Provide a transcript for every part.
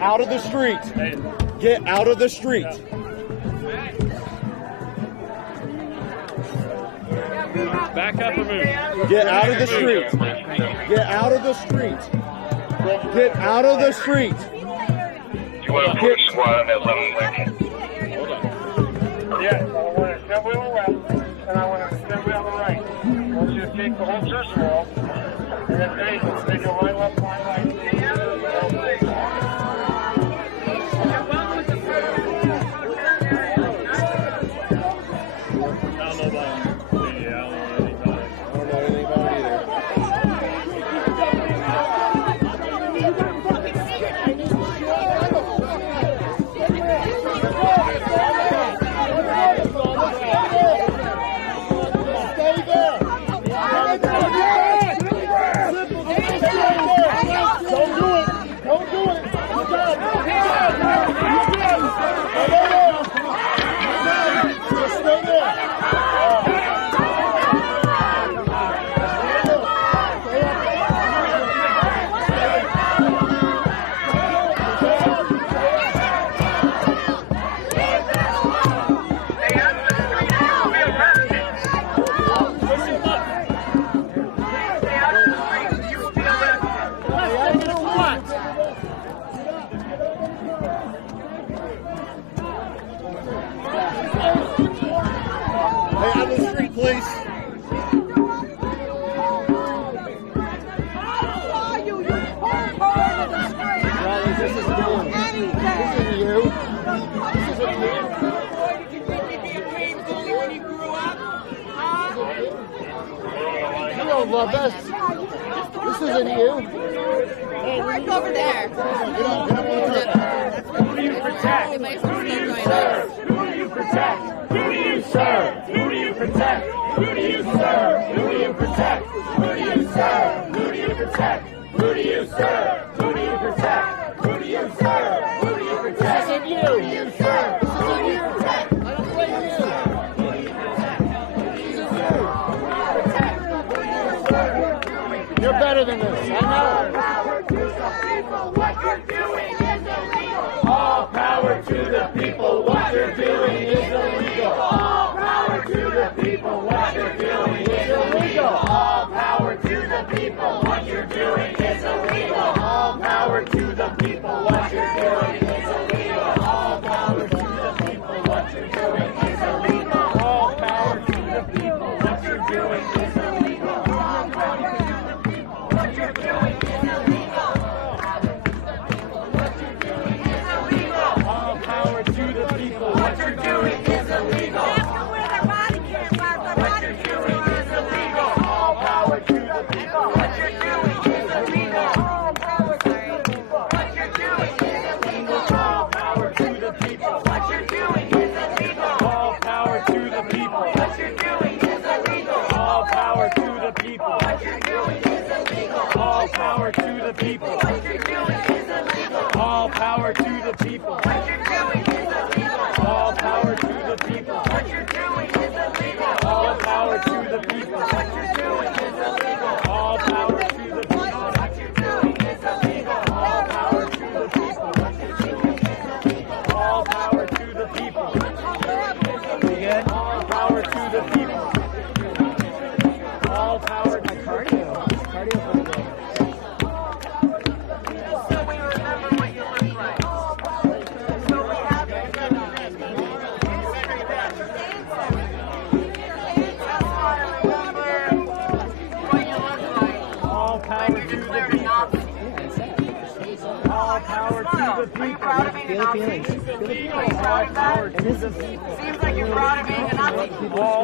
Out of the street. Get out of the street. Back up or move. Get out of the street. Get out of the street. Get out of the street. You want to put a squad on that left flank? Yes, I want to assembly on the left, and I want to assembly on the right. I want you to take the whole church wall, and then take a right, left, line, right. This isn't you. You don't love us. This isn't you. Hey, work over there. Who do you protect? Who do you serve? Who do you protect? Who do you serve? Who do you protect? Who do you serve? Who do you protect? Who do you serve? Who do you protect? Who do you serve? Who do you protect? Who do you serve? Who do you protect? This isn't you. Who do you serve? This isn't you. I don't blame you. Who do you protect? This is you. Who do you serve? You're better than this. I know. What you're doing is illegal. All power to the people. What you're doing is illegal. All power to the people. What you're doing is illegal. All power to the people. What you're doing is illegal. All power to the people. What you're doing is illegal. All power to the people. What you're doing is illegal. All power to the people. What you're doing is illegal. All power to the people. What you're doing is illegal. All power to the people. What you're doing is illegal. What you're doing is illegal. All power to the people. What you're doing is illegal. All power to the people. What you're doing is illegal. All power to the people. What you're doing is illegal. All power to the people. What you're doing is illegal. All power to the people. What you're doing is illegal. All power to the people. What you're doing is illegal. All power to the people. What you're doing is illegal. All power to the people. What you're doing is illegal. All power to the people. What you're doing is illegal. All power to the people. What you're doing is illegal. All power to the people. What you're doing is illegal. All power to the people. Again. All power to the people. All power to cardio. So we remember what you look like. So we have that's why I remember what you look like. All power to the people. All power to the people. Are you proud of being a Nazi? Are you proud of that? Seems like you're proud of being a Nazi.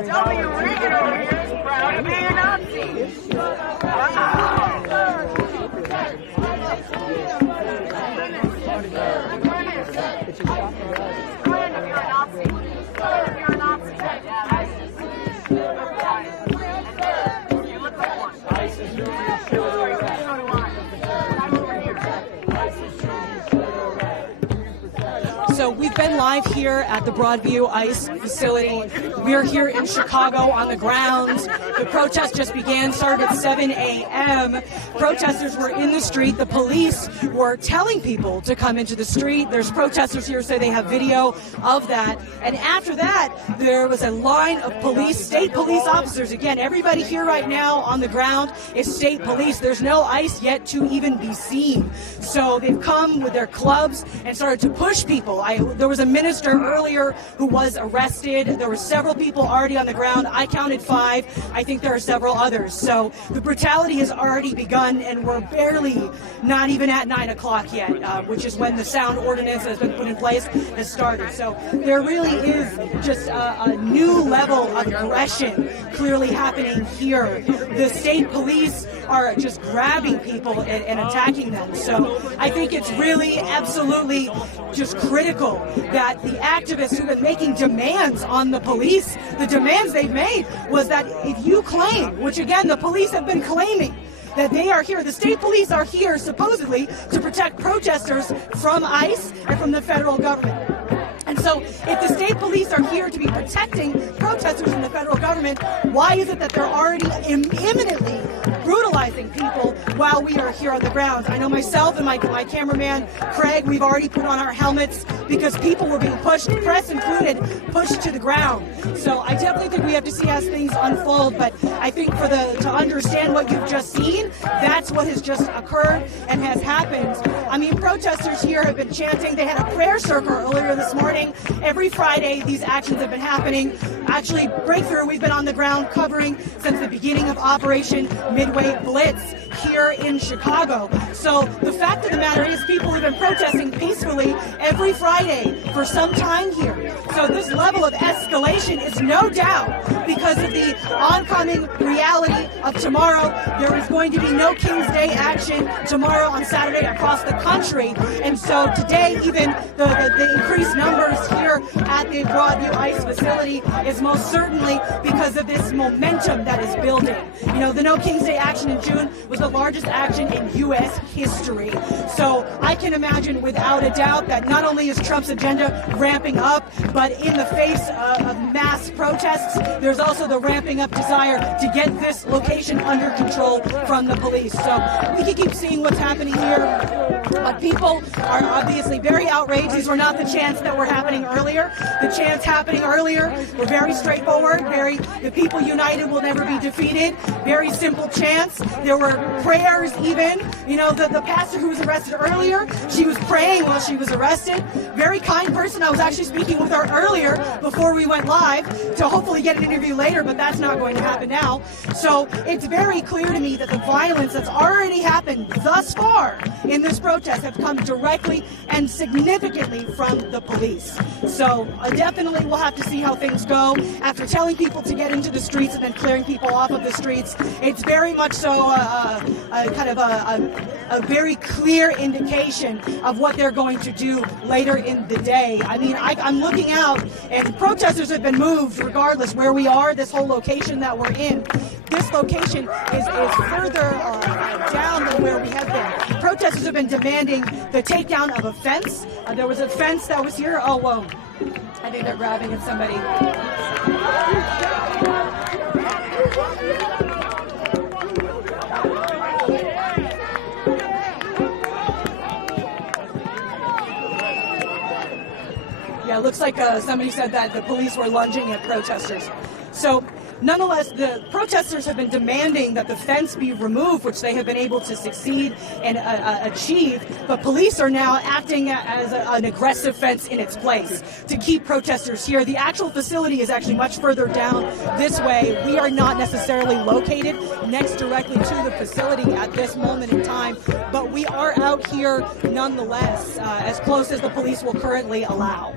Tell me Reagan over here is proud of being a Nazi. Wow. So we've been live here at the Broadview ICE facility. We're here in Chicago on the ground. The protest just began, started at 7 a.m. Protesters were in the street. The police were telling people to come into the street. There's protesters here say they have video of that. And after that, there was a line of police, state police officers. Again, everybody here right now on the ground is state police. There's no ICE yet to even be seen. So they've come with their clubs and started to push people. There was a minister earlier who was arrested. There were several people already on the ground. I counted 5. I think there are several others. So the brutality has already begun, and we're barely not even at 9 o'clock yet, which is when the sound ordinance that has been put in place has started. So there really is just a new level of aggression clearly happening here. The state police are just grabbing people and attacking them. So I think it's really absolutely just critical that the activists who've been making demands on the police, the demands they've made was that if you claim, which again the police have been claiming, that they are here, the state police are here supposedly to protect protesters from ICE and from the federal government. And so if the state police are here to be protecting protesters from the federal government, why is it that they're already imminently brutalizing people while we are here on the ground? I know myself and my cameraman, Craig, we've already put on our helmets because people were being pushed, press included, pushed to the ground. So I definitely think we have to see as things unfold, but I think to understand what you've just seen, that's what has just occurred and has happened. I mean, protesters here have been chanting. They had a prayer circle earlier this morning. Every Friday, these actions have been happening. Actually, Breakthrough, we've been on the ground covering since the beginning of Operation Midway Blitz here in Chicago. So the fact of the matter is people have been protesting peacefully every Friday for some time here. So this level of escalation is no doubt because of the oncoming reality of tomorrow. There is going to be no King's Day action tomorrow on Saturday across the country. And so today, even the increased numbers here at the Broadview ICE facility is most certainly because of this momentum that is building. You know, the No King's Day action in June was the largest action in U.S. history. So I can imagine without a doubt that not only is Trump's agenda ramping up, but in the face of mass protests, there's also the ramping up desire to get this location under control from the police. So we can keep seeing what's happening here, but people are obviously very outraged. These were not the chants that were happening earlier. The chants happening earlier were very straightforward, the people united will never be defeated, very simple chants. There were prayers even. You know, the pastor who was arrested earlier, she was praying while she was arrested. Very kind person. I was actually speaking with her earlier before we went live to hopefully get an interview later, but that's not going to happen now. So it's very clear to me that the violence that's already happened thus far in this protest have come directly and significantly from the police. So definitely we'll have to see how things go. After telling people to get into the streets and then clearing people off of the streets, it's very much so a very clear indication of what they're going to do later in the day. I mean, I'm looking out, and protesters have been moved regardless where we are, this whole location that we're in. This location is further down than where we have been. Protesters have been demanding the takedown of a fence. There was a fence that was here. Oh, whoa. I think they're grabbing at somebody. Yeah, it looks like somebody said that the police were lunging at protesters. So, nonetheless, the protesters have been demanding that the fence be removed, which they have been able to succeed and achieve, but police are now acting as an aggressive fence in its place to keep protesters here. The actual facility is actually much further down this way. We are not necessarily located next directly to the facility at this moment in time, but we are out here nonetheless, as close as the police will currently allow.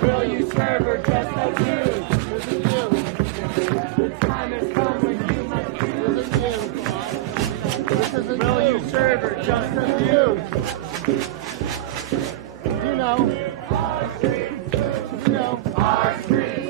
Will you serve or just abuse? You know. You know. Our streets. Our streets.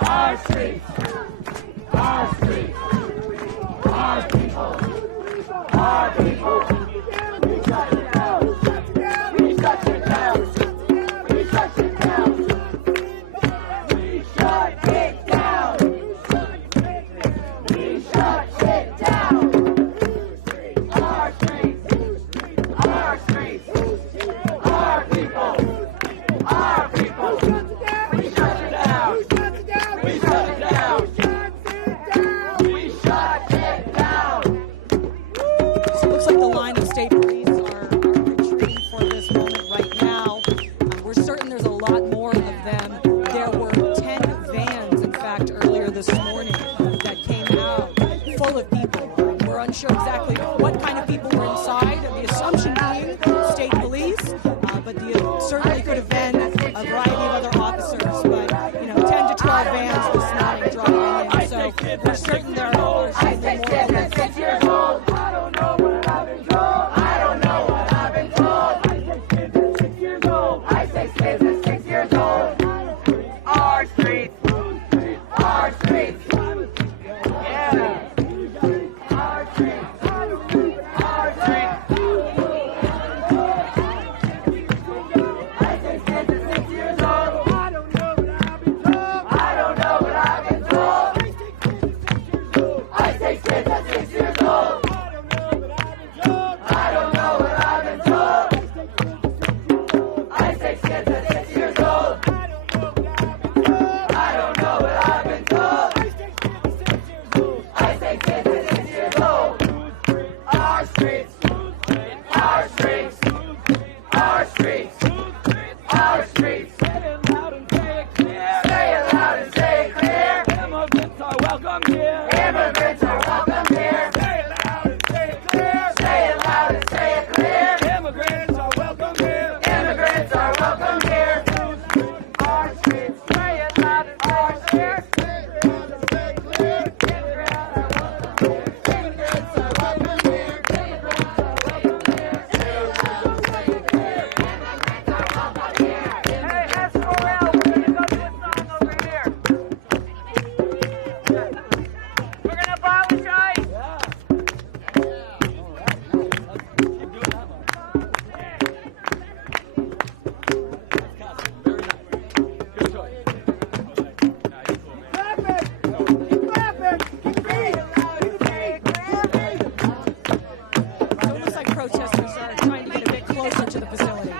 Our streets. Our streets. Our people. Our people. We shut it down. We shut it down. We shut it down. We shut it down. We shut it down. Our streets. Our streets. Our people. Our people. We shut it down. We shut it down. We shut it down. So it looks like the line of state police are retreating for this moment right now. We're certain there's a lot more of them. There were 10 vans, in fact, earlier this morning that came out full of people. We're unsure exactly what kind of people were inside, the assumption being state police, but certainly could have been a variety of other officers. But, 10 to 12 vans this morning dropping in. So we're certain there are certainly more. I don't know what I've been told. I don't know what I've been told. I say kids at 6 years old. I say kids at 6 years old. Our streets. Our streets. Yeah. Our streets. Our streets. I say kids at 6 years old. I don't know what I've been told. I don't know what I've been told. I say kids at 6 years old. I don't know what I've been told. I say kids at 6 years old. I don't know what I've been told. I say kids at 6 years old. Our streets. Our streets. Our streets. Our streets. Say it loud and say it clear. Immigrants are welcome here. Immigrants are welcome here. Say it loud and say it clear. Say it loud and say it clear. Immigrants are welcome here. Immigrants are welcome here. Our streets. Say it loud and say it clear. Immigrants are welcome here. Immigrants are welcome here. Hey, SOL, we're gonna go do a song over here. We're gonna abolish ICE. So it looks like protesters are trying to get a bit closer to the facility.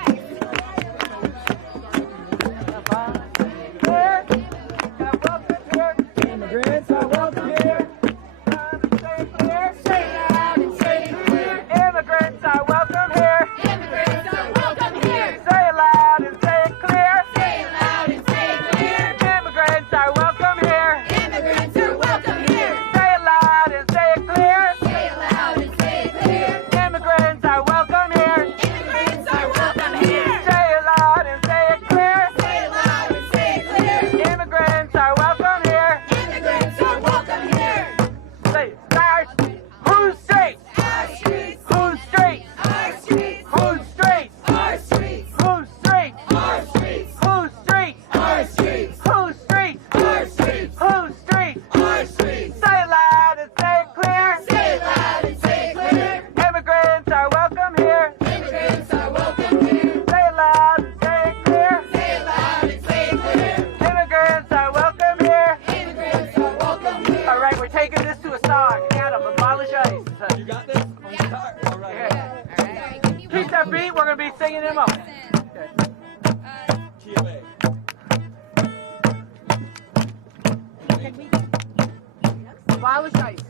Immigrants are welcome here. Say it loud and say it clear. Immigrants are welcome here. Immigrants are welcome here. Say it loud and say it clear. Say it loud and say it clear. Immigrants are welcome here. Immigrants are welcome here. Say it loud and say it clear. Say it loud and say it clear. Immigrants are welcome here. Immigrants are welcome here. Say it loud and say it clear. Say it loud and say it clear. Immigrants are welcome here. Immigrants are welcome here. Say it. Stars. Who's straight? Our streets. Who's straight? Our streets. Who's straight? Our streets. Who's straight? Our streets. Who's straight? Our streets. Who's straight? Our streets. Who's straight? Our streets. Say it loud and say it clear. Say it loud and say it clear. Immigrants are welcome here. Immigrants are welcome here. Say it loud and say it clear. Say it loud and say it clear. Immigrants are welcome here. Immigrants are welcome here. All right, we're taking this to a song. Adam, abolish ICE. You got this? On guitar. All right. Okay. Keep that beat. We're gonna be singing him up. Key away. Abolish ICE.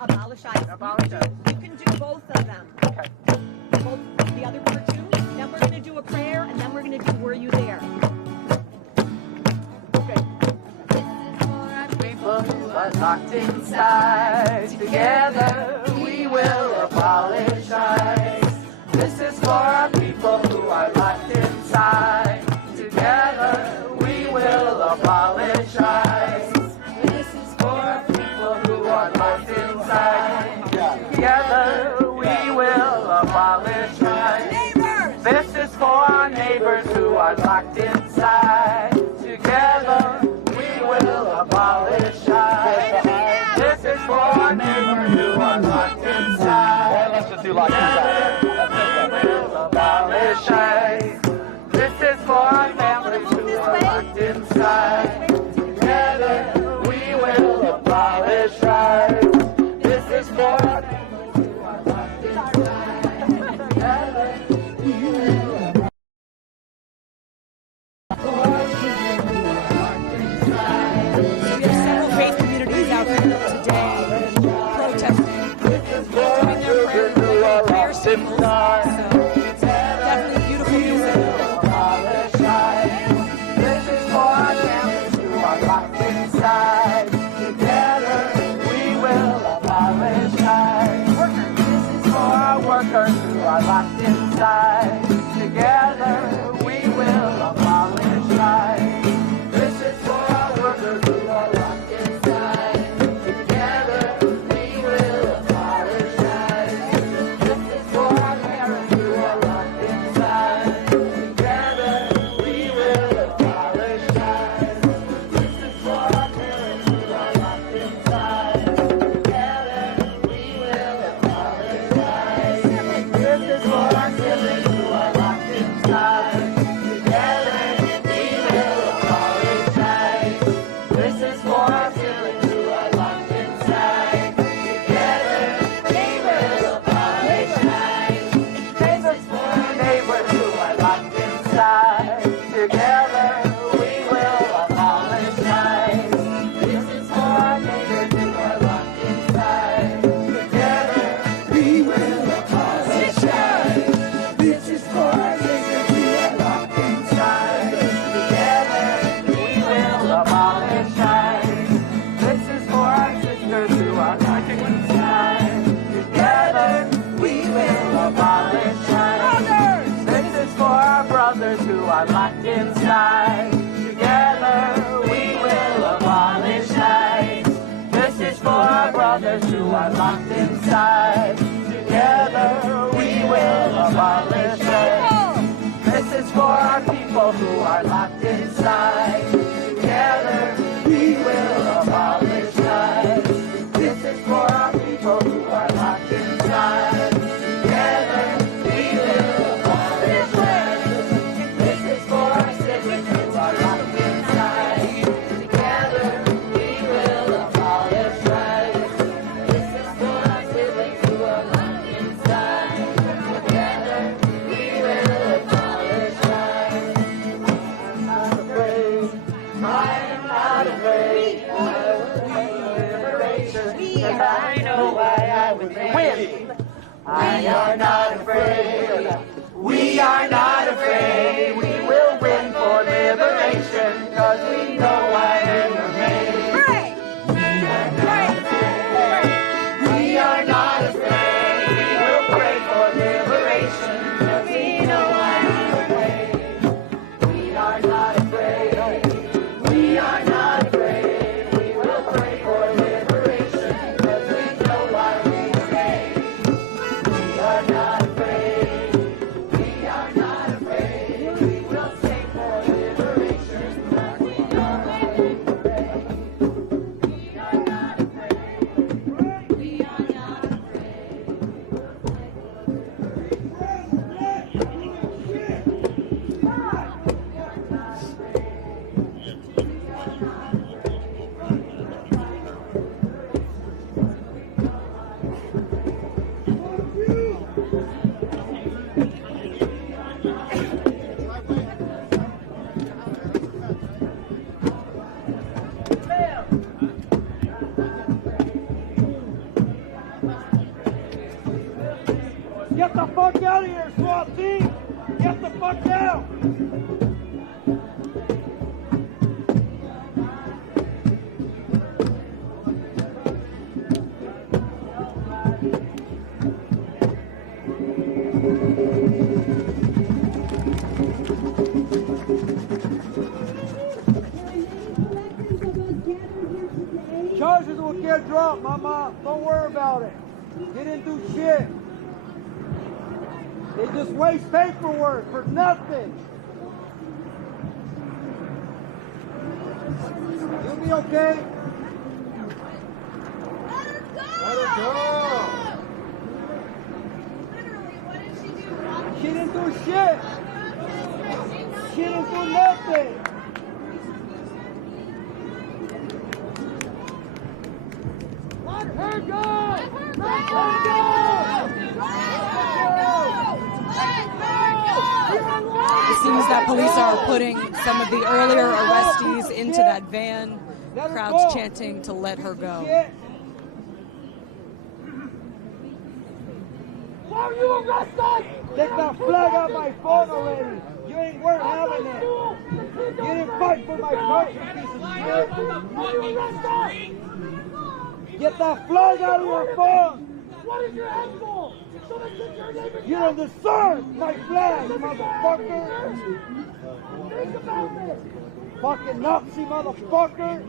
Abolish ICE. Abolish ICE. You can do both of them. Okay. Both the other part too. Then we're going to do a prayer, and then we're going to do Were You There? Okay. People who are locked inside, together we will abolish ICE. This is for our people who are locked inside, together we will abolish ICE. This is for our people who are locked inside, together we will abolish ICE. This is for our neighbors who are locked inside, together we will abolish ICE. This is for our neighbors who are locked inside. Let's just do locked inside. We'll abolish ICE. This is for our families who are locked inside. Together we will abolish ICE. This is for our families who are locked inside. Together we will abolish ICE. We have several faith communities out here today protesting, doing their prayer symbols. So definitely beautiful music. This is for our families who are locked inside. Together we will abolish ICE. This is for our workers who are locked inside. Together we will abolish ICE. This is for our workers who are locked inside. Together we will abolish ICE. This is for our parents who are locked inside. Together we will abolish ICE. This is for our parents who are locked inside. Together we will abolish ICE. This is for our siblings who are locked inside. Together we will abolish ICE. This is for our siblings who are locked inside. Together we will abolish ICE. This is for our neighbors who are locked inside. Together we will abolish ICE. This is for our neighbors who are locked inside. Together we will abolish ICE. This is for our neighbors who are locked inside. Together we will abolish ICE. This is for our sisters who are locked inside. Together we will abolish ICE. This is for our brothers who are locked inside. Together we will abolish ICE. This is for our brothers who are locked inside. Together we will abolish ICE. This is for our people who are locked inside. Together we will abolish ICE. This is for our people who are locked inside. Together we will abolish ICE. This is for our siblings who are locked inside. Together we will abolish ICE. This is for our siblings who are locked inside. Together we will abolish ICE. I'm not afraid. I am not afraid. I will win liberation. And I know why I would win. We are not afraid. We are not afraid. We will win for liberation. Cause we know why they were made. We are not afraid. We are not afraid. We will pray for liberation. Cause we know why we were made. We are not afraid. We are not afraid. We will pray for liberation. Cause we know why we were made. We are not afraid. We are not afraid. We will sing for liberation. Cause we know why we were made. We are not afraid. We are not afraid. Get the fuck out of here, SWAT team! Get the fuck out! Charges will get dropped, mama. Don't worry about it. They didn't do shit. They just waste paperwork for nothing. You'll be okay. Let her go. She didn't do shit. She didn't do nothing. Let her go. Let her go. It seems that police are putting some of the earlier arrestees into that van. Crowds chanting to let her go. Why are you arrested? Take that flag out my phone already. You ain't worth having it. You didn't fight for my country, piece of shit. Get that flag out of your phone. What is your angle? You don't deserve my flag, motherfucker. Think about it. Fucking Nazi motherfucker.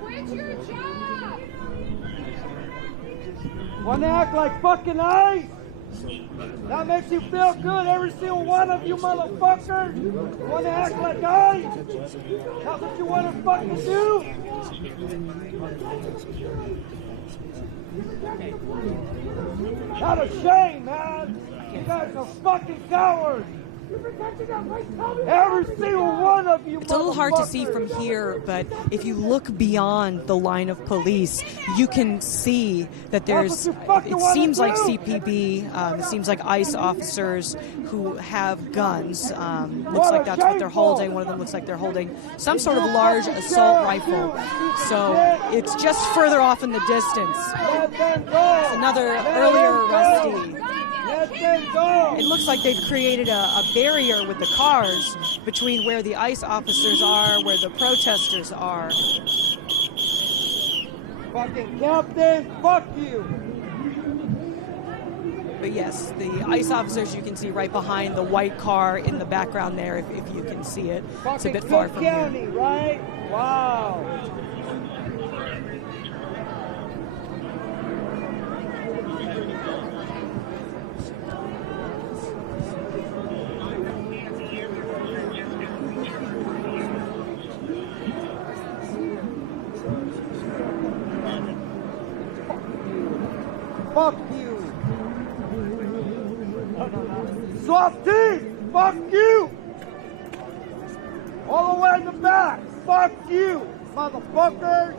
Quit your job! Wanna act like fucking ICE? That makes you feel good, every single one of you motherfuckers. Wanna act like ICE? That's what you wanna fucking do? Not a shame, man. You guys are fucking cowards. Every single one of you. It's a little hard to see from here, but if you look beyond the line of police, you can see that there's, it seems like CPB, it seems like ICE officers who have guns. Looks like that's what they're holding. One of them looks like they're holding some sort of large assault rifle. So it's just further off in the distance. It's another earlier arrestee. It looks like they've created a barrier with the cars between where the ICE officers are, where the protesters are. Fucking captain, fuck you. But yes, the ICE officers you can see right behind the white car in the background there, if you can see it. It's a bit far from County, here. Right? Wow. Fuck you. Softy, fuck you. All the way in the back, fuck you, motherfuckers.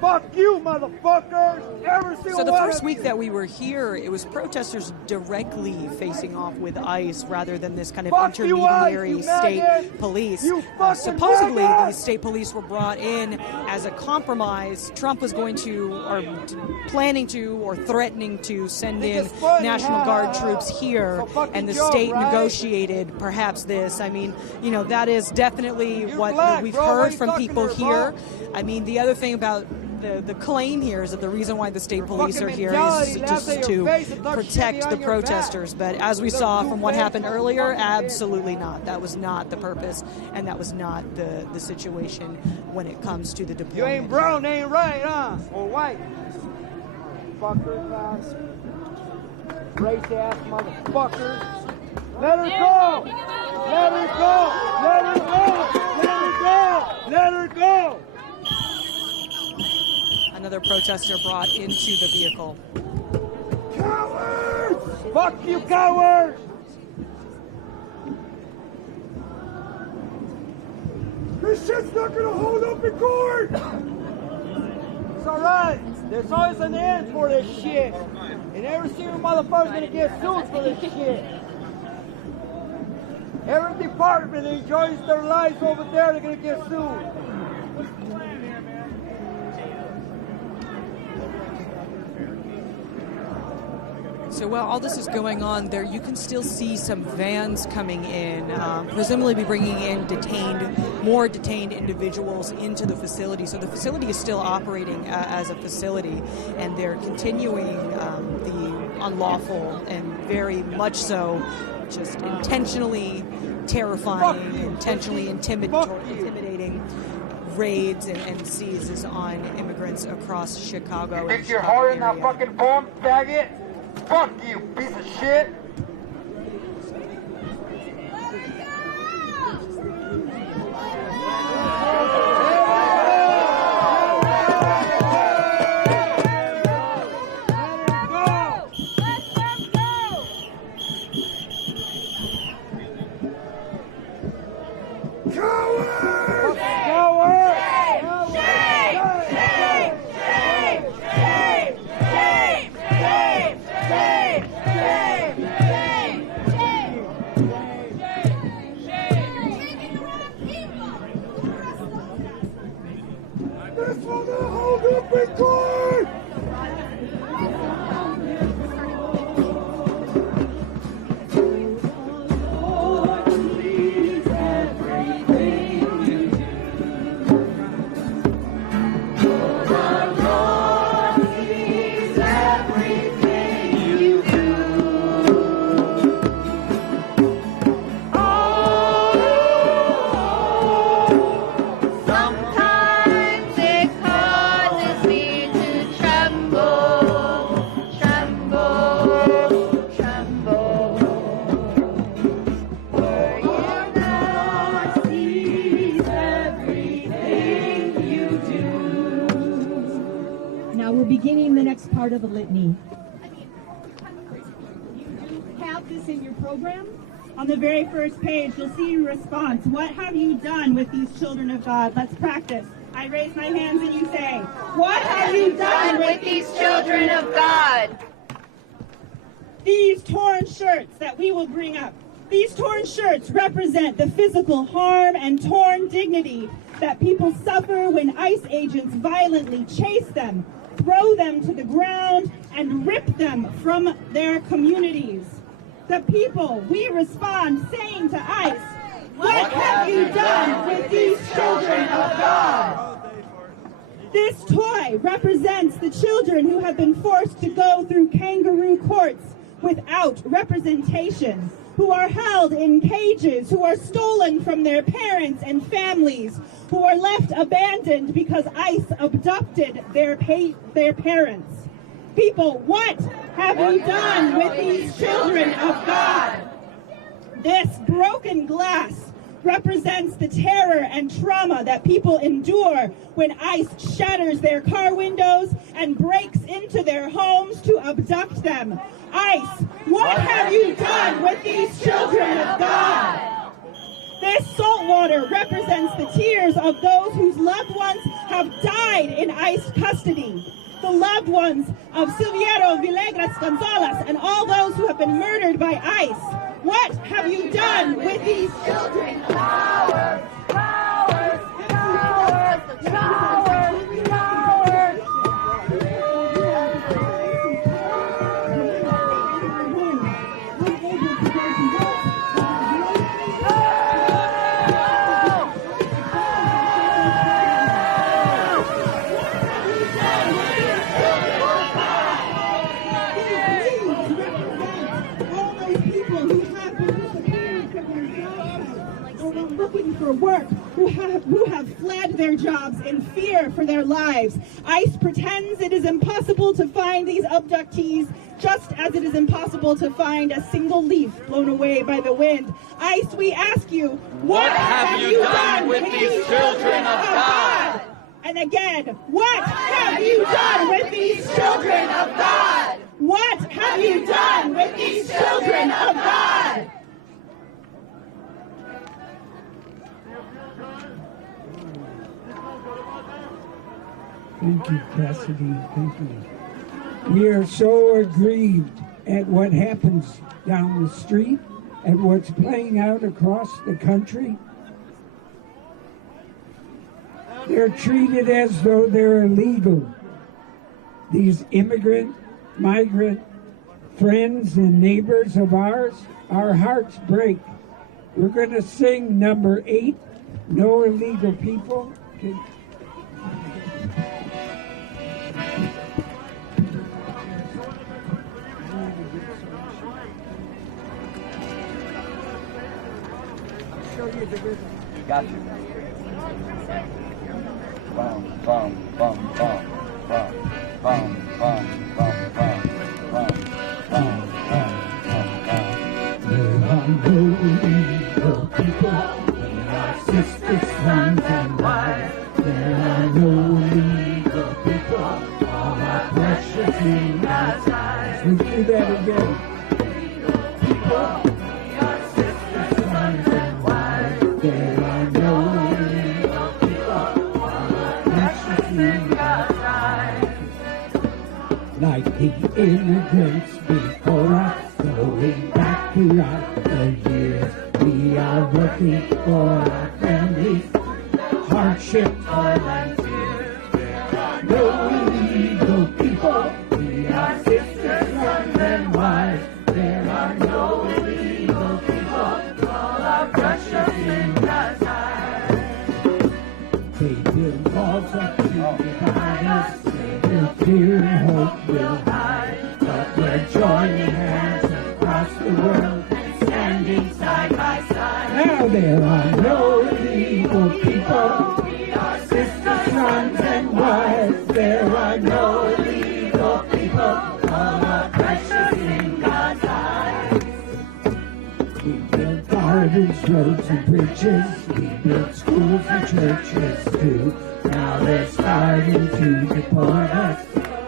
Fuck you, motherfuckers. Every single So the one first of week you. that we were here, it was protesters directly facing off with ICE rather than this kind of Fuck you, intermediary ICE, you state maggot. police. You fucking Supposedly, maggot. these state police were brought in as a compromise. Trump was going to, or planning to, or threatening to send Think in it's funny, National Guard troops here, So fucking and the joke, state right? negotiated perhaps this. I mean, you know, that is definitely You're what black, we've bro. What are heard you from talking people there, here. bro? I mean, the other thing about the claim here is that the reason why the state police are fucking here is mentality laughs just at your to face and talk shit protect the behind your back. protesters. But as we They're saw from what two-faced happened earlier, motherfucking absolutely not. That was not the purpose, and that was not the situation when it comes to the deployment. You ain't brown, ain't right, huh? Or white. Fuckers, man. Race ass motherfuckers. Let her go! Let her go! Let her go! Let her go! Let her go! Another protester brought into the vehicle. Cowards! Fuck you, cowards! This shit's not gonna hold up in court! It's alright. There's always an end for this shit. And every single motherfucker's gonna get sued for this shit. Every department that enjoys their lives over there, they're gonna get sued. So while all this is going on, there you can still see some vans coming in, presumably be bringing in more detained individuals into the facility. So the facility is still operating as a facility, and they're continuing the unlawful and very much so just intentionally terrifying, intentionally intimidating raids and seizes on immigrants across Chicago. Stick your heart in that fucking phone, faggot. Fuck you, piece of shit. Beginning the next part of the litany. You have this in your program. On the very first page, you'll see your response. What have you done with these children of God? Let's practice. I raise my hands and you say, what have you done with these children of God? These torn shirts that we will bring up. These torn shirts represent the physical harm and torn dignity that people suffer when ICE agents violently chase them, throw them to the ground, and rip them from their communities. The people, we respond saying to ICE, what have you done with these children of God? This toy represents the children who have been forced to go through kangaroo courts without representation, who are held in cages, who are stolen from their parents and families, who are left abandoned because ICE abducted their parents. People, what have you done with these children of God? This broken glass represents the terror and trauma that people endure when ICE shatters their car windows and breaks into their homes to abduct them. ICE, what have you done with these children of God? This salt water represents the tears of those whose loved ones have died in ICE custody. The loved ones of Silviero, Villegas, Gonzalez, and all those who have been murdered by ICE. What have you done with these children? Cowards! Cowards! Cowards! Cowards! Cowards! Looking for work, who have fled their jobs in fear for their lives. ICE pretends it is impossible to find these abductees, just as it is impossible to find a single leaf blown away by the wind. ICE, we ask you, what have you done with these children of God? And again, what have you done with these children of God? What have you done with these children of God? Thank you, Cassidy. Thank you. We are so aggrieved at what happens down the street, at what's playing out across the country. They're treated as though they're illegal. These immigrant, migrant friends and neighbors of ours, our hearts break. We're going to sing number 8, No Illegal People. Got you. Bum, bum, bum, bum, bum, bum, bum, bum, bum, bum, bum. are no illegal people. We are sisters, sons, and wives. There are no illegal people. All are precious in God's eyes. Let's do that again. People, we are sisters, sons, and wives. There are no illegal people. All are precious in God's eyes. Like the immigrants before us, going back throughout the years, we are working for our families. Hardship, toil, and tears. There are no illegal people. We are sisters, sons, and wives. There are no illegal people. All are precious in God's eyes. They build walls up to divide us. They build fear and hope will hide. But we're joining hands across the world and standing side by side. Now there are no illegal people. We are sisters, sons, and wives. There are no illegal people. All are precious in God's eyes. We build gardens, roads, and bridges. We build schools and churches too. Now they're starting to deport us.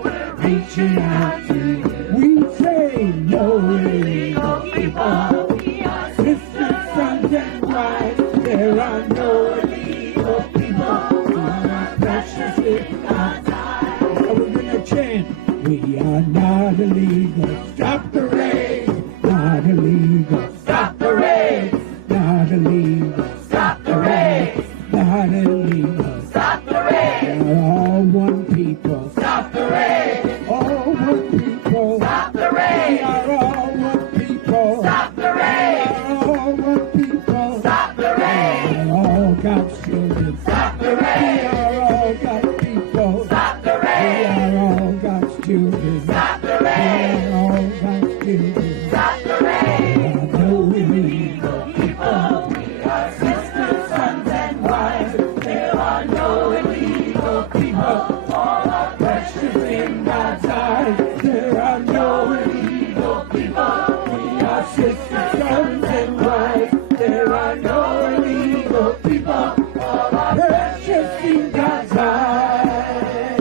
We're reaching out to you. We say no illegal people. We are sisters, sons, and wives. There are no illegal people. All are precious in God's eyes. Now we're gonna chant. We are not illegal. Stop the raid. Not illegal. Stop the raid. Not illegal. Stop the raid. Not illegal. Stop the raid. They're all one people. Stop the raid. All one people. Stop the raid. We are all one people. Stop the raid. We are all one people. Stop the raid. We are all God's children. Stop the raid. We are all God's people. Stop the raid. We are all God's children. Stop the raid. We are all God's children. Stop the raid. There are no illegal people. We are sisters, sons, and wives. There are no illegal people. All are precious in God's eyes. There are no illegal people. We are sisters, sons, and wives. There are no illegal people. All are precious in God's eyes.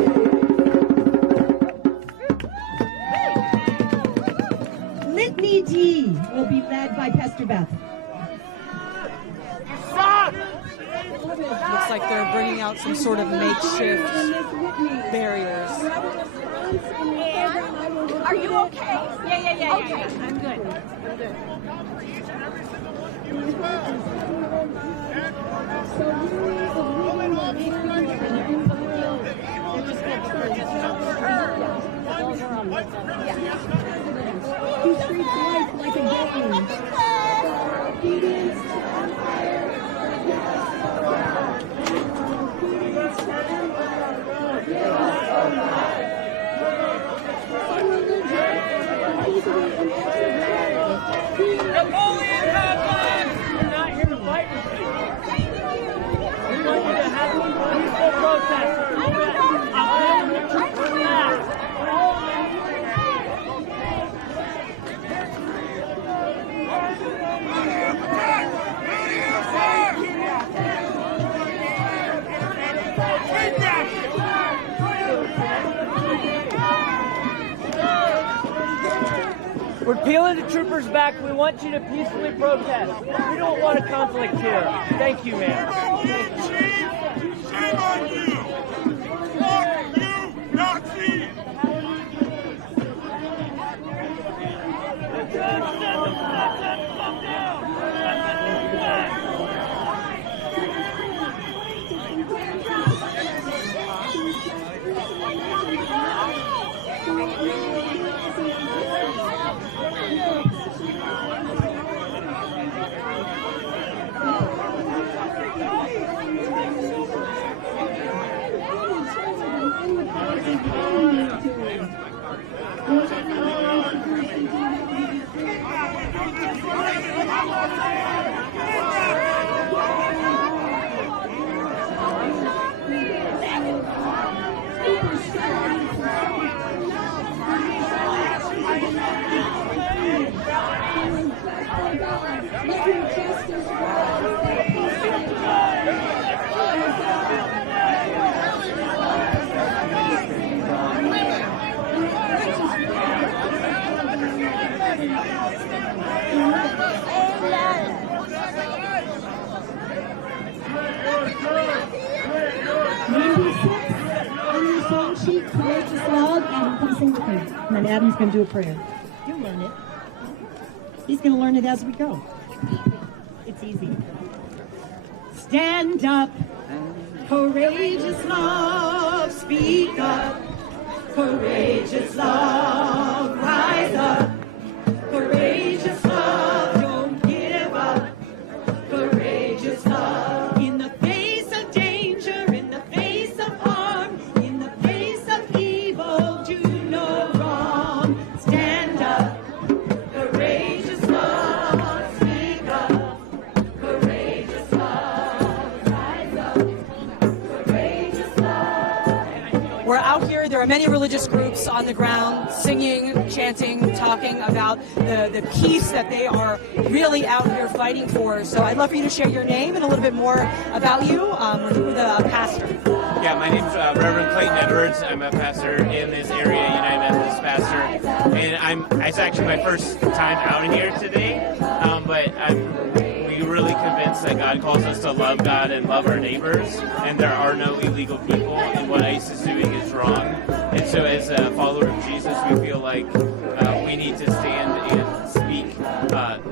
Litany D will be led by Pastor Beth. Looks like they're bringing out some sort of makeshift barriers. Are you okay? Yeah. Okay, I'm good. He treats life like a game. Obedience to empire. Obedience to empire. Napoleon complex! We're not here to fight with you. We want you to have a peaceful protest. We're peeling the troopers back. We want you to peacefully protest. We don't want a conflict here. Thank you, man. Shame on you! Fuck you, Nazis! Oh, God. looking just as bright as that sheet, courageous love, Adam, come sing with me. And then Adam's going to do a prayer. You'll learn it. He's going to learn it as we go. It's easy. Stand up, courageous love, speak up, courageous love, rise up, courageous love, don't give up, courageous love, in the face of danger, in the face of harm, in the face of evil, do no wrong, stand up, courageous love, speak up, courageous love, rise up, courageous love. We're out here. There are many religious groups on the ground singing, chanting, talking about the peace that they are really out here fighting for. So I'd love for you to share your name and a little bit more about you. We're the pastor. Yeah, my name's Reverend Clayton Edwards. I'm a pastor in this area, United Methodist pastor. And it's actually my first time out here today, but we're really convinced that God calls us to love God and love our neighbors, and there are no illegal people, and what ICE is doing is wrong. And so as a follower of Jesus, we feel like we need to stand and speak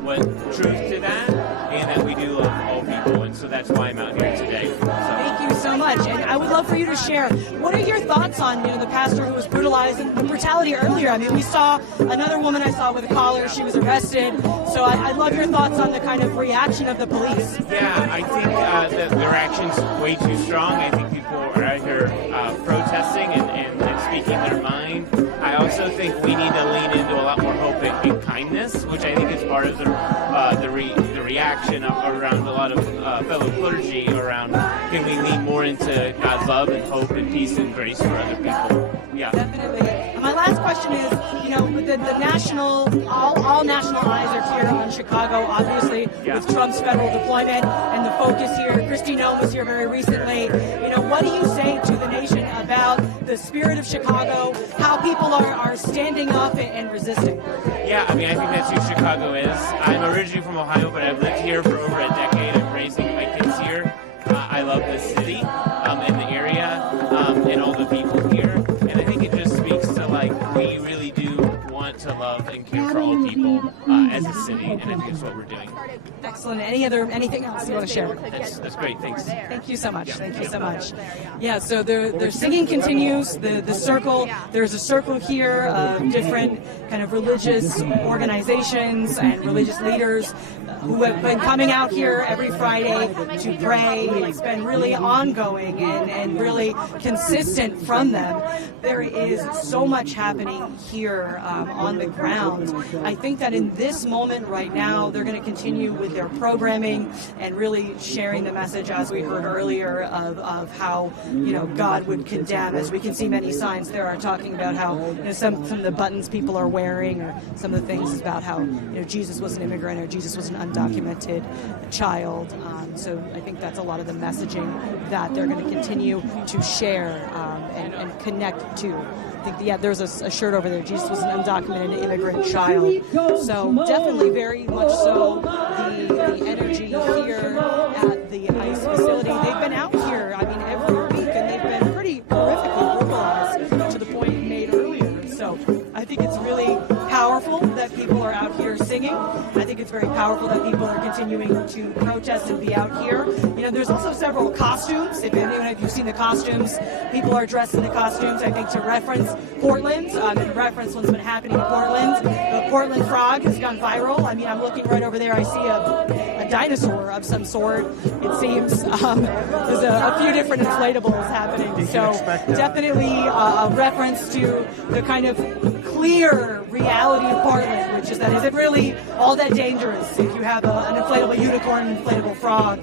what truth to that, and that we do love all people, and so that's why I'm out here today. Thank you so much, and I would love for you to share. What are your thoughts on the pastor who was brutalized and brutality earlier? I mean, we saw another woman I saw with a collar. She was arrested. So I'd love your thoughts on the kind of reaction of the police. Yeah, I think that their action's way too strong. I think people are out here protesting and speaking their mind. I also think we need to lean into a lot more hope and kindness, which I think is part of the reaction around a lot of fellow clergy around can we lean more into God's love and hope and peace and grace for other people. Yeah. Definitely. And my last question is, the national, all national eyes are here on Chicago, obviously, with Trump's federal deployment and the focus here. Kristi Noem was here very recently. What do you say to the nation about the spirit of Chicago, how people are standing up and resisting? Yeah, I mean, I think that's who Chicago is. I'm originally from Ohio, but I've lived here for over a decade. I'm raising my kids here. I love the city and the area and all the people here. And I think it just speaks to, we really do want to love and care for all people as a city, and I think that's what we're doing. Excellent. Anything else you want to share? That's great. Thanks. Thank you so much. Yeah. Thank you so much. Yeah, so the singing continues. The circle, there's a circle here of different kind of religious organizations and religious leaders who have been coming out here every Friday to pray. It's been really ongoing and really consistent from them. There is so much happening here on the ground. I think that in this moment right now, they're going to continue with their programming and really sharing the message, as we heard earlier, of how God would condemn. As we can see many signs there are talking about how some of the buttons people are wearing, or some of the things about how Jesus was an immigrant or Jesus was an undocumented child. So I think that's a lot of the messaging that they're going to continue to share and connect to. I think, there's a shirt over there. Jesus was an undocumented immigrant child. So definitely very much so the energy here at the ICE facility. They've been out here, every week, and they've been pretty horrifically brutalized to the point made earlier. So I think it's really powerful that people are out here singing. I think it's very powerful that people are continuing to protest and be out here. There's also several costumes. If anyone of you've seen the costumes, people are dressed in the costumes, I think, to reference Portland, in reference what's been happening in Portland. The Portland frog has gone viral. I'm looking right over there. I see a dinosaur of some sort, it seems. There's a few different inflatables happening. So definitely a reference to the kind of clear reality of Portland, which is that is it really all that dangerous if you have an inflatable unicorn and inflatable frog?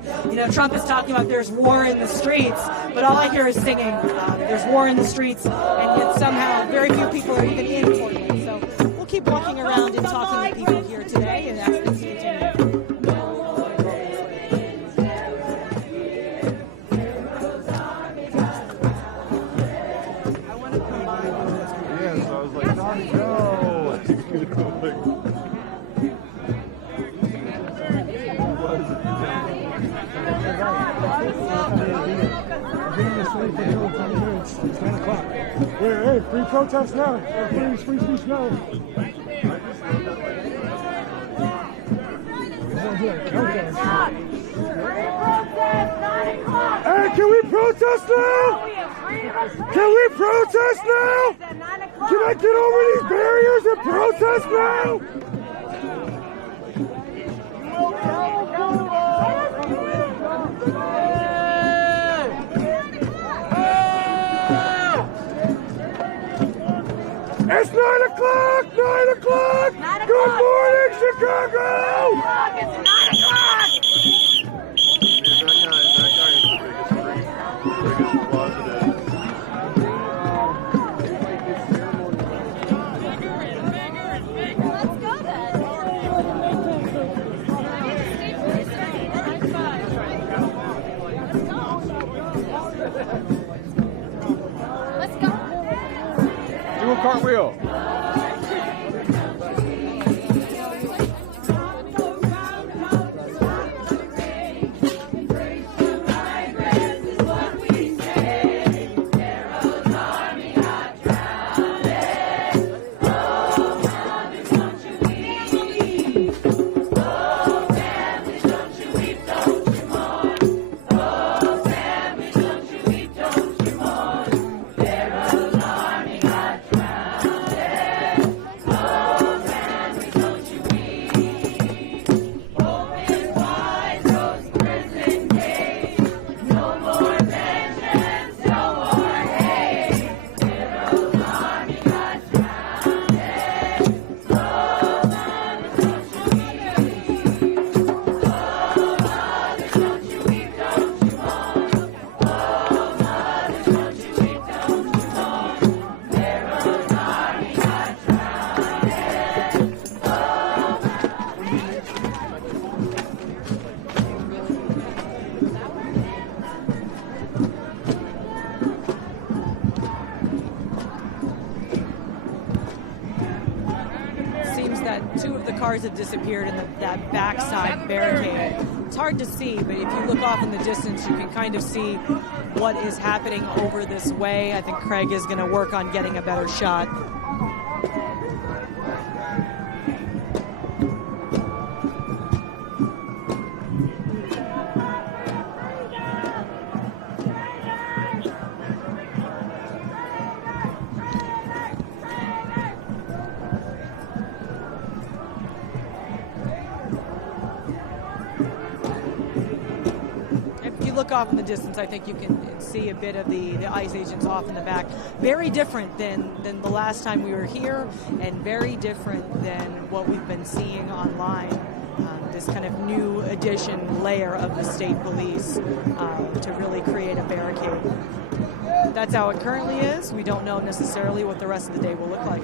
Trump is talking about there's war in the streets, but all I hear is singing. There's war in the streets, and yet somehow very few people are even in Portland. So we'll keep walking around and talking with people here today, and as things continue. protest now. Free speech now. Hey, can we protest now? Can we protest now? Can I get over these barriers and protest now? It's 9 o'clock! 9 o'clock! Good morning, Chicago! It's 9 o'clock! Do a cartwheel. Cars have disappeared in that backside barricade. It's hard to see, but if you look off in the distance, you can kind of see what is happening over this way. I think Craig is going to work on getting a better shot. Look off in the distance, I think you can see a bit of the ICE agents off in the back. Very different than the last time we were here, and very different than what we've been seeing online. This kind of new addition layer of the state police to really create a barricade. That's how it currently is. We don't know necessarily what the rest of the day will look like.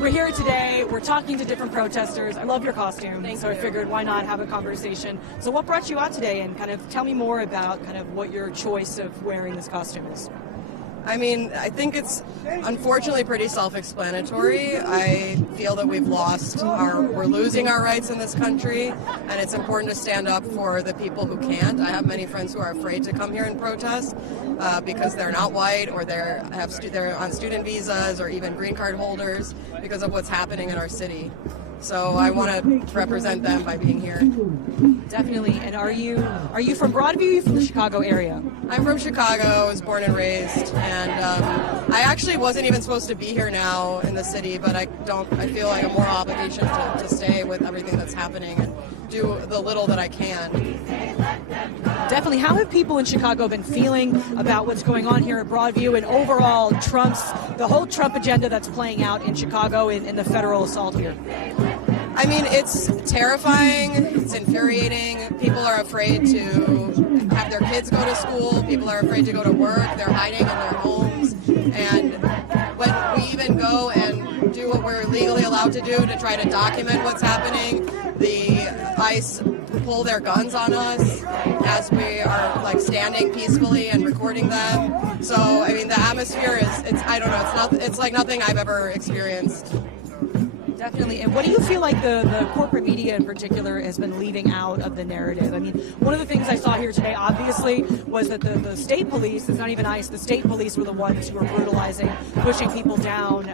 We're here today, we're talking to different protesters. I love your costume, so I figured why not have a conversation. So what brought you out today, and kind of tell me more about kind of what your choice of wearing this costume is. I mean, I think it's unfortunately pretty self-explanatory. I feel that we're losing our rights in this country, and it's important to stand up for the people who can't. I have many friends who are afraid to come here and protest because they're not white, or they're on student visas, or even green card holders because of what's happening in our city. So I want to represent them by being here. Definitely. And are you from Broadview? Or are you from the Chicago area? I'm from Chicago. I was born and raised, and I actually wasn't even supposed to be here now in the city, but I feel like a moral obligation to stay with everything that's happening and do the little that I can. Definitely. How have people in Chicago been feeling about what's going on here at Broadview, and overall the whole Trump agenda that's playing out in Chicago in the federal assault here? I mean, it's terrifying, it's infuriating. People are afraid to have their kids go to school, people are afraid to go to work, they're hiding in their homes, and when we even go and do what we're legally allowed to do to try to document what's happening, the ICE pull their guns on us as we are like standing peacefully and recording them. So I mean, the atmosphere is, I don't know, it's like nothing I've ever experienced. Definitely. And what do you feel like the corporate media in particular has been leaving out of the narrative? I mean, one of the things I saw here today, obviously, was that the state police, it's not even ICE, the state police were the ones who were brutalizing, pushing people down.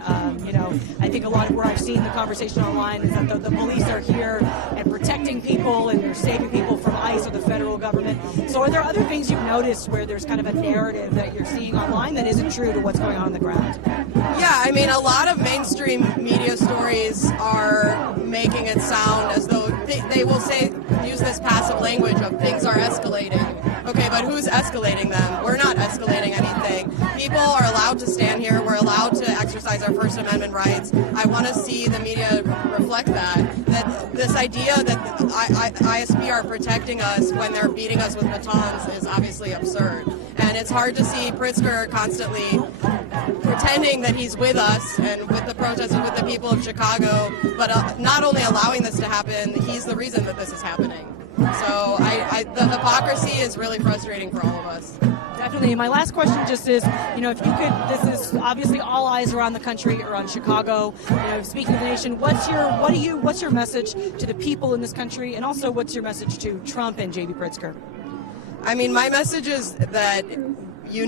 I think a lot of where I've seen the conversation online is that the police are here and protecting people and they're saving people from ICE or the federal government. So are there other things you've noticed where there's kind of a narrative that you're seeing online that isn't true to what's going on the ground? Yeah, I mean, a lot of mainstream media stories are making it sound as though they will use this passive language of things are escalating. Okay, but who's escalating them? We're not escalating anything. People are allowed to stand here. We're allowed to exercise our First Amendment rights. I want to see the media reflect that this idea that ISP are protecting us when they're beating us with batons is obviously absurd. And it's hard to see Pritzker constantly pretending that he's with us and with the protests and with the people of Chicago, but not only allowing this to happen, he's the reason that this is happening. So the hypocrisy is really frustrating for all of us. Definitely. My last question just is, if you could, this is obviously all eyes around the country, around Chicago, speaking of the nation, what's your message to the people in this country, and also what's your message to Trump and J.B. Pritzker? I mean, my message is that we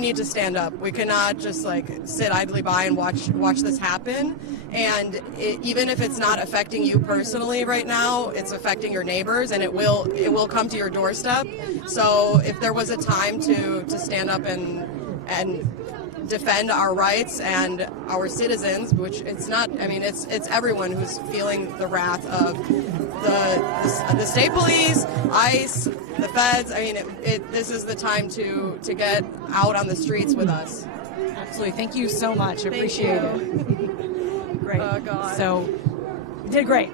need to stand up. We cannot just sit idly by and watch this happen. And even if it's not affecting you personally right now, it's affecting your neighbors, and it will come to your doorstep. So if there was a time to stand up and defend our rights and our citizens, which it's not, I mean, it's everyone who's feeling the wrath of the state police, ICE, the feds. I mean, this is the time to get out on the streets with us. Absolutely. Thank you so much. I appreciate it. Great. Oh, God. So, you did great.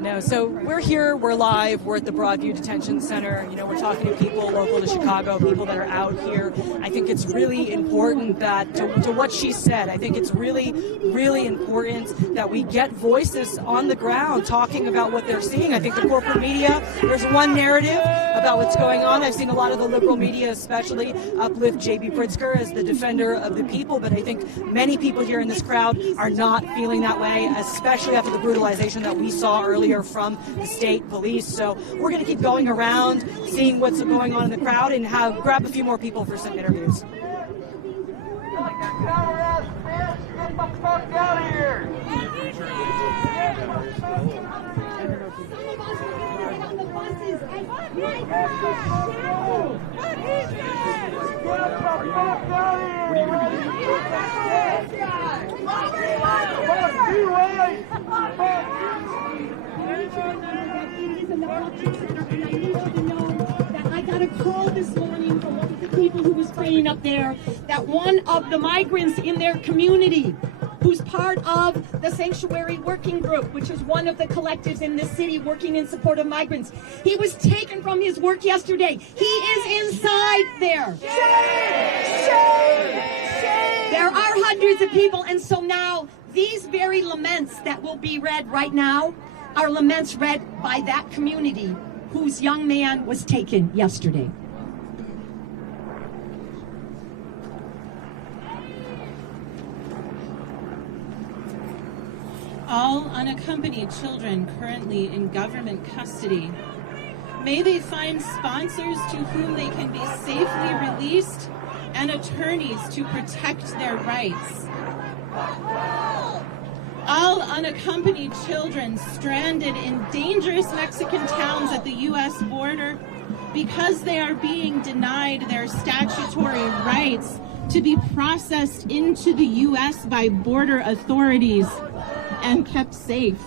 No, so we're here, we're live, we're at the Broadview Detention Center. We're talking to people local to Chicago, people that are out here. I think it's really important that, to what she said, I think it's really, really important that we get voices on the ground talking about what they're seeing. I think the corporate media, there's one narrative about what's going on. I've seen a lot of the liberal media especially uplift J.B. Pritzker as the defender of the people, but I think many people here in this crowd are not feeling that way, especially after the brutalization that we saw earlier from the state police. So we're going to keep going around, seeing what's going on in the crowd, and grab a few more people for some interviews. Get the fuck out of here! I got a call this morning from one of the people who was praying up there that one of the migrants in their community, who's part of the Sanctuary Working Group, which is one of the collectives in this city working in support of migrants, he was taken from his work yesterday. He is inside there. There are hundreds of people, and so now these very laments that will be read right now are laments read by that community whose young man was taken yesterday. All unaccompanied children currently in government custody, may they find sponsors to whom they can be safely released and attorneys to protect their rights. All unaccompanied children stranded in dangerous Mexican towns at the U.S. border because they are being denied their statutory rights to be processed into the U.S. by border authorities and kept safe.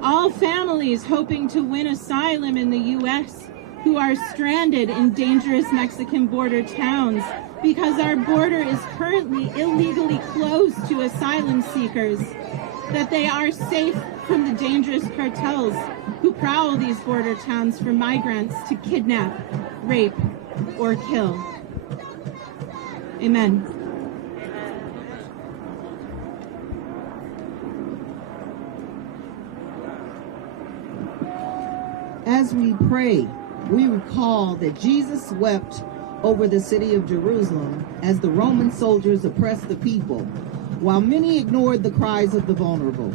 All families hoping to win asylum in the U.S. who are stranded in dangerous Mexican border towns because our border is currently illegally closed to asylum seekers, that they are safe from the dangerous cartels who prowl these border towns for migrants to kidnap, rape, or kill. Amen. As we pray, we recall that Jesus wept over the city of Jerusalem as the Roman soldiers oppressed the people, while many ignored the cries of the vulnerable.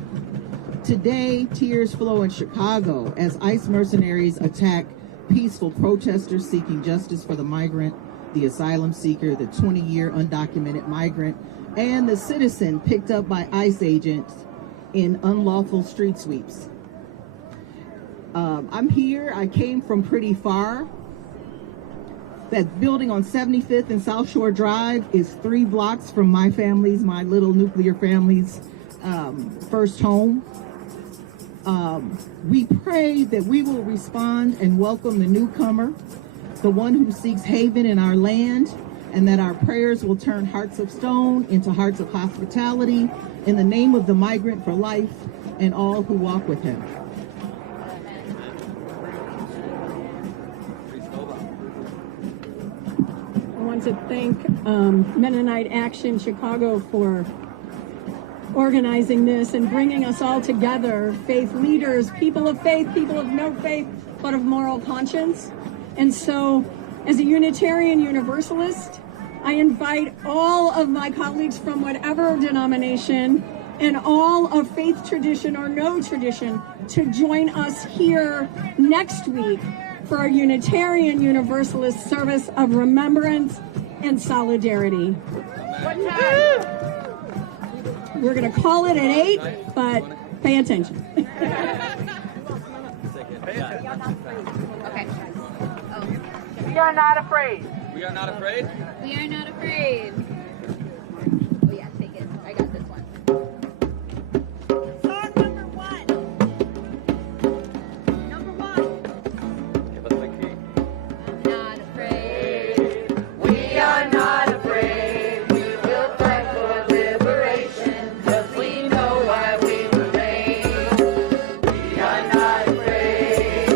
Today, tears flow in Chicago as ICE mercenaries attack peaceful protesters seeking justice for the migrant, the asylum seeker, the 20-year undocumented migrant, and the citizen picked up by ICE agents in unlawful street sweeps. I'm here. I came from pretty far. That building on 75th and South Shore Drive is 3 blocks from my little nuclear family's first home. We pray that we will respond and welcome the newcomer, the one who seeks haven in our land, and that our prayers will turn hearts of stone into hearts of hospitality in the name of the migrant for life and all who walk with him. I want to thank Mennonite Action Chicago for organizing this and bringing us all together, faith leaders, people of faith, people of no faith, but of moral conscience. And so, as a Unitarian Universalist, I invite all of my colleagues from whatever denomination and all of faith tradition or no tradition to join us here next week for a Unitarian Universalist service of remembrance and solidarity. What time? We're going to call it at 8, but pay attention. Okay. We are not afraid. We are not afraid? We are not afraid. Oh yeah, take it. I got this one. Song number 1. Number 1. Give us the key. Not afraid. We are not afraid. We will fight for liberation, 'cause we know why we were made. We are not afraid.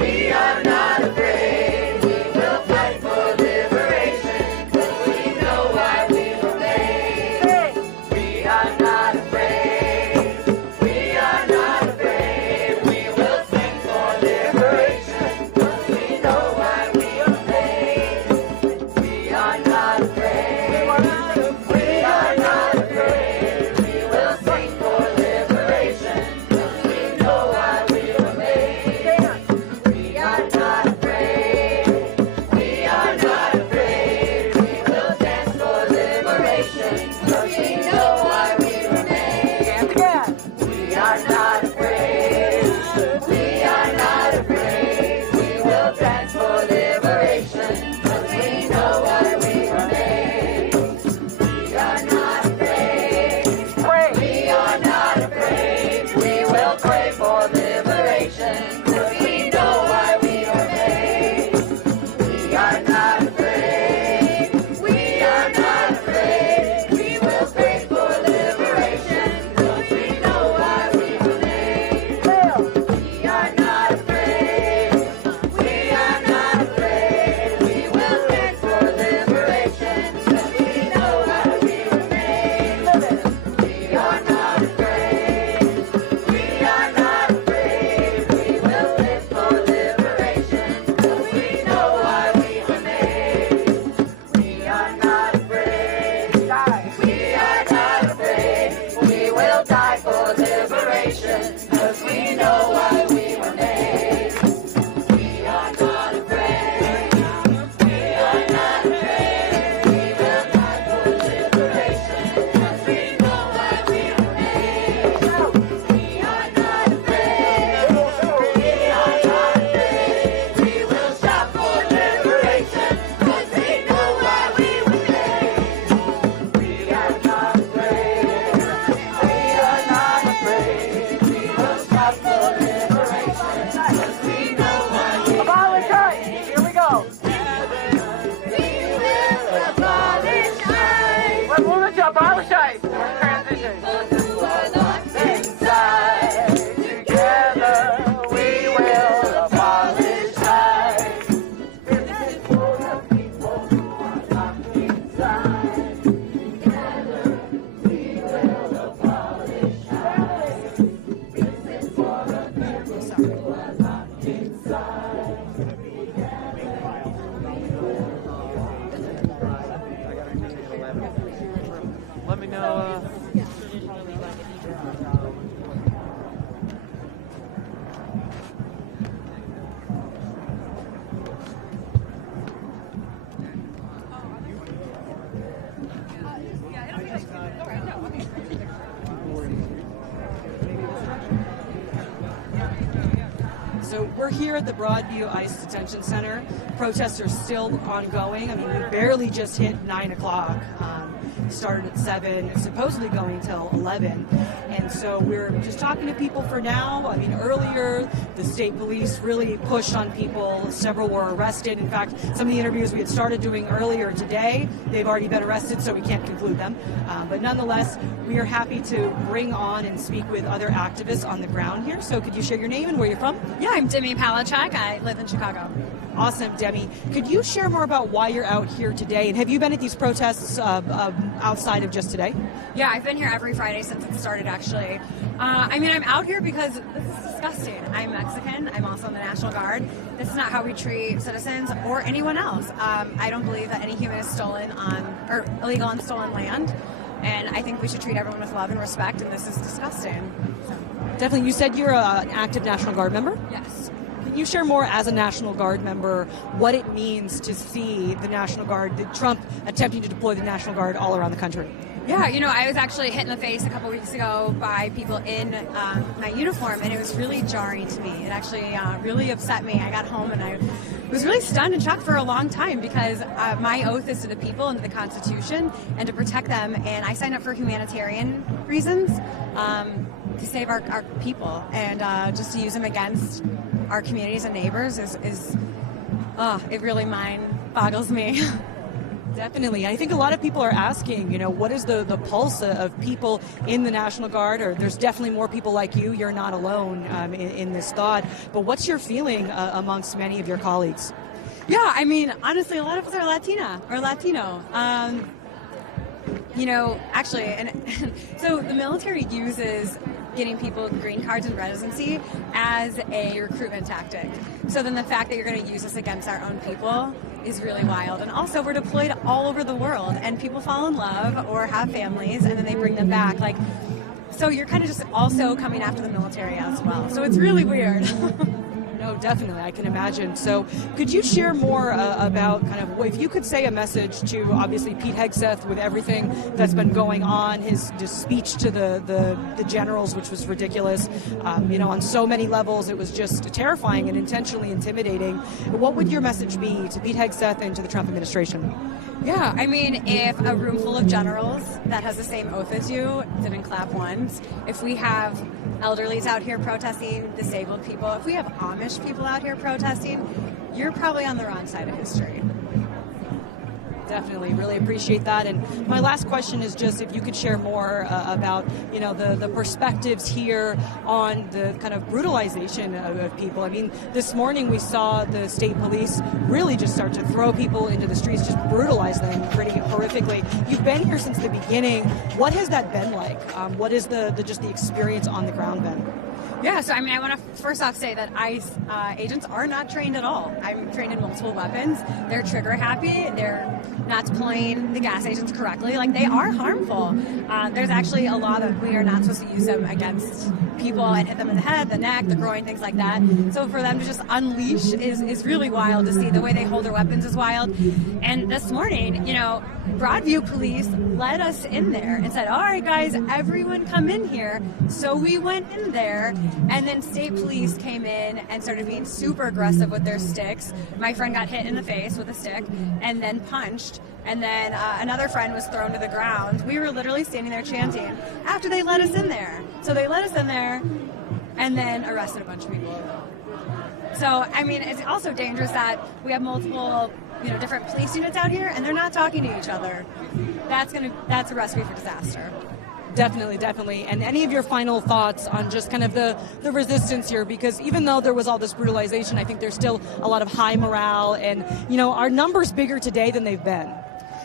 We are not afraid. We will fight for liberation, 'cause we know why we were made. We are not afraid. We are not afraid. We will sing for liberation, 'cause we know why we were made. We are not afraid. We are not afraid. We will sing for liberation, 'cause we know why we were made. We are not afraid. We are not afraid. We will dance for liberation, 'cause we know why we were made. We are not afraid. We are not afraid. We will dance for liberation, 'cause we know why we were made. We are not afraid. We are not afraid. We will pray for liberation, 'cause we know why we were made. We are not afraid. We are not afraid. We will pray for liberation, 'cause we know why we were made. We are not afraid. We are not afraid. We will stand for liberation, 'cause we know why we were made. We are not afraid. We are not afraid. We will live for liberation, 'cause we know why we were made. We are not afraid. We are not afraid. We will die for liberation, 'cause we know why we were made. We are not afraid. We are not afraid. We will die for liberation, 'cause we know why we were made. We are not afraid. We are not afraid. We will shout for liberation, 'cause we know why we were made. We are not afraid. We are So we're here at the Broadview ICE Detention Center. Protests are still ongoing. I mean, we barely just hit 9 o'clock. Started at 7, supposedly going till 11. And so we're just talking to people for now. I mean, earlier, the state police really pushed on people. Several were arrested. In fact, some of the interviews we had started doing earlier today, they've already been arrested, so we can't conclude them. But nonetheless, we are happy to bring on and speak with other activists on the ground here. So could you share your name and where you're from? Yeah, I'm Demi Palachuk. I live in Chicago. Awesome, Demi. Could you share more about why you're out here today? And have you been at these protests outside of just today? Yeah, I've been here every Friday since it started, actually. I mean, I'm out here because this is disgusting. I'm Mexican. I'm also in the National Guard. This is not how we treat citizens or anyone else. I don't believe that any human is stolen on, or illegal on stolen land. And I think we should treat everyone with love and respect, and this is disgusting. So. Definitely. You said you're an active National Guard member? Yes. Can you share more as a National Guard member what it means to see the National Guard, Trump attempting to deploy the National Guard all around the country? Yeah, you know, I was actually hit in the face a couple weeks ago by people in my uniform, and it was really jarring to me. It actually really upset me. I got home and I was really stunned and shocked for a long time because my oath is to the people and to the Constitution and to protect them, and I signed up for humanitarian reasons to save our people, and just to use them against our communities and neighbors is it really boggles me. Definitely. I think a lot of people are asking, you know, what is the pulse of people in the National Guard? Or there's definitely more people like you. You're not alone in this thought. But what's your feeling amongst many of your colleagues? Yeah, I mean, honestly, a lot of us are Latina or Latino. You know, actually, and so the military uses getting people green cards and residency as a recruitment tactic. So then the fact that you're going to use this against our own people is really wild. And also, we're deployed all over the world, and people fall in love or have families, and then they bring them back. Like, so you're kind of just also coming after the military as well. So it's really weird. No, definitely. I can imagine. So could you share more about kind of, if you could say a message to, obviously, Pete Hegseth with everything that's been going on, his speech to the generals, which was ridiculous, you know, on so many levels, it was just terrifying and intentionally intimidating. What would your message be to Pete Hegseth and to the Trump administration? Yeah, I mean, if a room full of generals that has the same oath as you didn't clap once, if we have elderlies out here protesting, disabled people, if we have Amish people out here protesting, you're probably on the wrong side of history. Definitely, really appreciate that. And my last question is just if you could share more about, you know, the perspectives here on the kind of brutalization of people. I mean, this morning we saw the state police really just start to throw people into the streets, just brutalize them pretty horrifically. You've been here since the beginning. What has that been like? What is just the experience on the ground been? Yeah, so I mean, I want to first off say that ICE agents are not trained at all. I'm trained in multiple weapons. They're trigger happy. They're not deploying the gas agents correctly. Like, they are harmful. There's actually a law that we are not supposed to use them against people and hit them in the head, the neck, the groin, things like that. So for them to just unleash is really wild to see. The way they hold their weapons is wild. And this morning, you know, Broadview police led us in there and said, all right, guys, everyone come in here. So we went in there, and then state police came in and started being super aggressive with their sticks. My friend got hit in the face with a stick and then punched. And then another friend was thrown to the ground. We were literally standing there chanting after they let us in there. So they let us in there and then arrested a bunch of people. So, I mean, it's also dangerous that we have multiple, you know, different police units out here, and they're not talking to each other. That's a recipe for disaster. Definitely, definitely. And any of your final thoughts on just kind of the resistance here? Because even though there was all this brutalization, I think there's still a lot of high morale, and, you know, are numbers bigger today than they've been?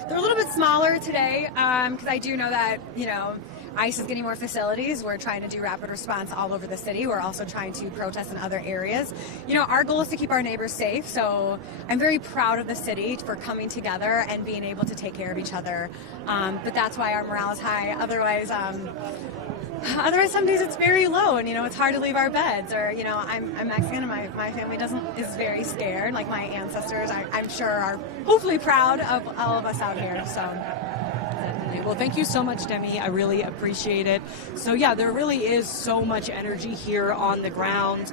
They're a little bit smaller today, because I do know that, you know, ICE is getting more facilities. We're trying to do rapid response all over the city. We're also trying to protest in other areas. You know, our goal is to keep our neighbors safe, so I'm very proud of the city for coming together and being able to take care of each other. But that's why our morale is high. Otherwise, some days it's very low, and, you know, it's hard to leave our beds. Or, you know, I'm Mexican, and my family is very scared. Like, my ancestors, I'm sure, are hopefully proud of all of us out here. So. Certainly. Well, thank you so much, Demi. I really appreciate it. So yeah, there really is so much energy here on the ground.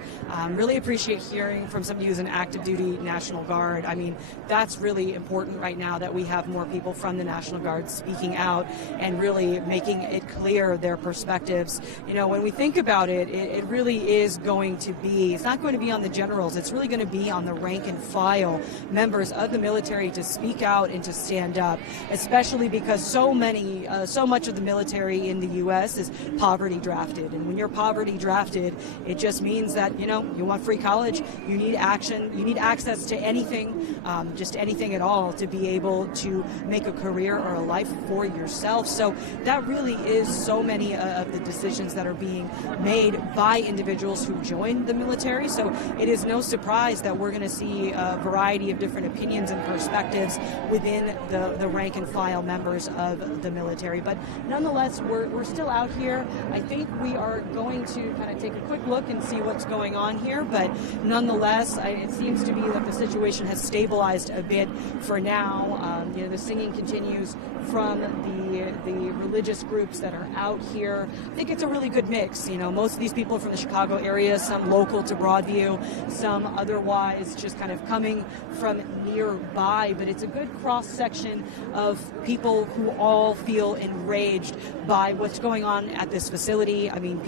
Really appreciate hearing from somebody who's an active duty National Guard. I mean, that's really important right now that we have more people from the National Guard speaking out and really making it clear their perspectives. You know, when we think about it, it really is going to be, it's not going to be on the generals, it's really going to be on the rank and file members of the military to speak out and to stand up, especially because so much of the military in the U.S. is poverty drafted. And when you're poverty drafted, it just means that, you know, you want free college, you need action, you need access to anything, just anything at all to be able to make a career or a life for yourself. So that really is so many of the decisions that are being made by individuals who join the military. So it is no surprise that we're going to see a variety of different opinions and perspectives within the rank and file members of the military. But nonetheless, we're still out here. I think we are going to kind of take a quick look and see what's going on here. But nonetheless, it seems to be that the situation has stabilized a bit for now. You know, the singing continues from the religious groups that are out here. I think it's a really good mix. You know, most of these people are from the Chicago area, some local to Broadview, some otherwise just kind of coming from nearby. But it's a good cross-section of people who all feel enraged by what's going on at this facility. I mean,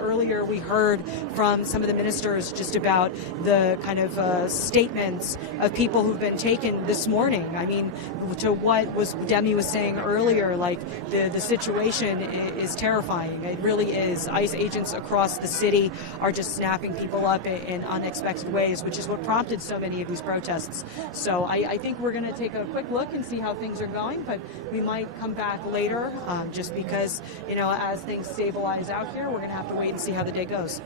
earlier we heard from some of the ministers just about the kind of statements of people who've been taken this morning. I mean, to what Demi was saying earlier, like the situation is terrifying. It really is. ICE agents across the city are just snapping people up in unexpected ways, which is what prompted so many of these protests. So I think we're going to take a quick look and see how things are going, but we might come back later just because, you know, as things stabilize out here, we're going to have to wait and see how the day goes.